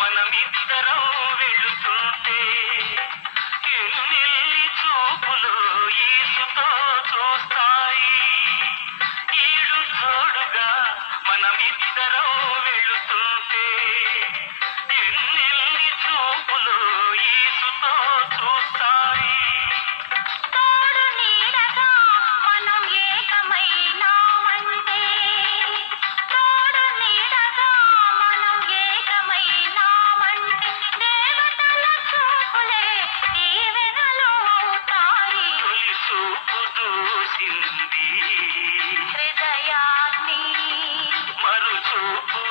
మనమిద్దరం వెళుతుంటే ఎన్నెల్లి చూపులు ఈసుతో చూస్తాయి. ఈడు తోడుగా మనమిద్దరం వెళుతుంటే ఎన్నెల్లి చూపులు ఈసుతో చూస్తాయి. తోడు నీడగా మనం ఏకమైనామంటే, తోడు నీడగా మనం ఏకమైనామంటే దేవతల చూపులే దీవెనలు అవుతాయి. తొలి చూపు చూసింది హృదయాన్ని మరు చూపు